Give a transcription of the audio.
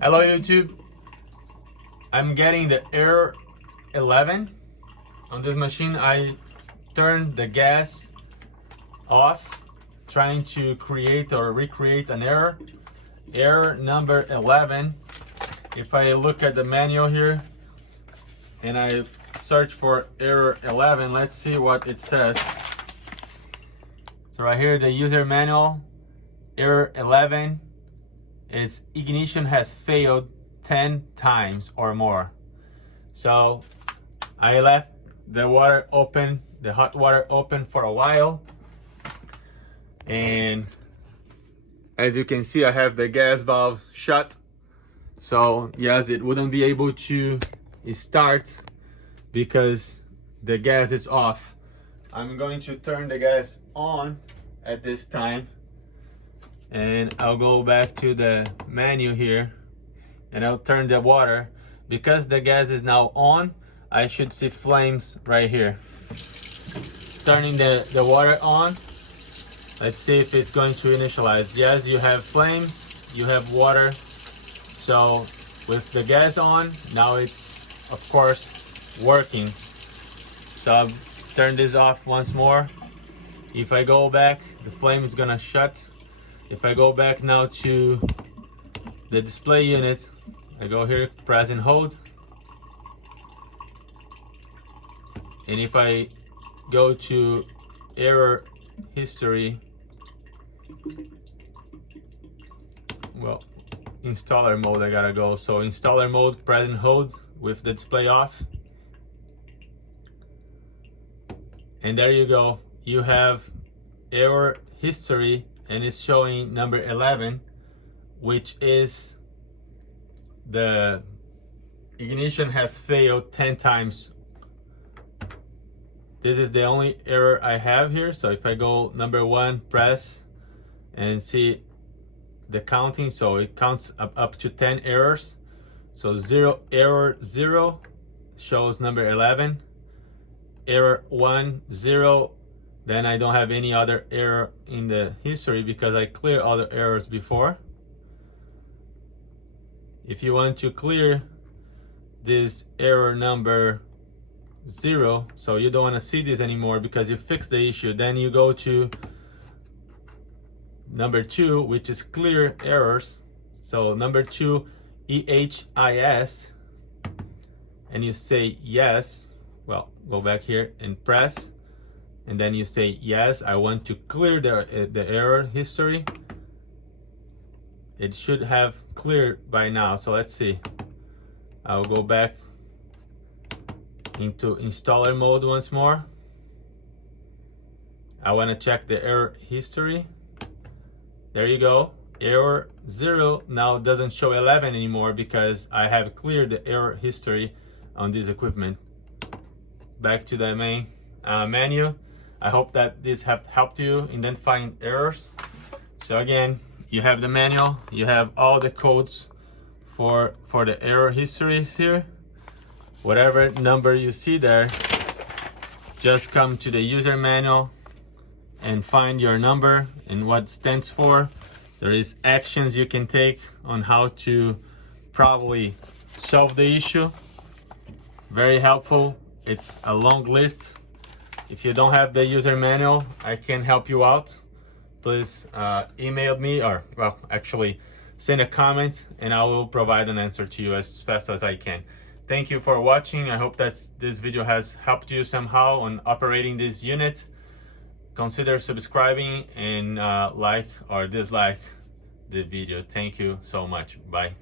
Hello YouTube, I'm getting the error 11 on this machine. I turned the gas off trying to create or recreate an error number 11. If I look at the manual here and I search for error 11, let's see what it says. So right here, the user manual, error 11 is ignition has failed 10 times or more. So I left the water open, the hot water open for a while, and as you can see, I have the gas valve shut. So yes, it wouldn't be able to start because the gas is off. I'm going to turn the gas on at this time, and I'll go back to the menu here and I'll turn the water. Because the gas is now on, I should see flames right here. Turning the water on, let's see if it's going to initialize. Yes, you have flames, you have water. So with the gas on, now it's of course working. So I'll turn this off once more. If I go back, the flame is gonna shut. If I go back now to the display unit, I go here, press and hold. And if I go to error history, well, installer mode I gotta go. So installer mode, press and hold with the display off. And there you go. You have error history, and it's showing number 11, which is the ignition has failed 10 times. This is the only error I have here. So if I go number 1, press and see the counting, so it counts up to 10 errors. So error 0 shows number 11, error 1, 0. Then I don't have any other error in the history because I cleared other errors before. If you want to clear this error number 0, so you don't want to see this anymore because you fixed the issue, then you go to number 2, which is clear errors. So number 2, EHIS, and you say yes. Well, go back here and press, and then you say yes, I want to clear the error history. It should have cleared by now. So let's see. I'll go back into installer mode once more. I want to check the error history. There you go. Error 0 now doesn't show 11 anymore because I have cleared the error history on this equipment. Back to the main menu. I hope that this have helped you identifying errors. So again, you have the manual, you have all the codes for the error histories here. Whatever number you see there, just come to the user manual and find your number and what it stands for. There is actions you can take on how to probably solve the issue. Very helpful. It's a long list. If you don't have the user manual, I can help you out. Please email me, or well, actually send a comment and I will provide an answer to you as fast as I can. Thank you for watching. I hope that this video has helped you somehow on operating this unit. Consider subscribing and like or dislike the video. Thank you so much. Bye.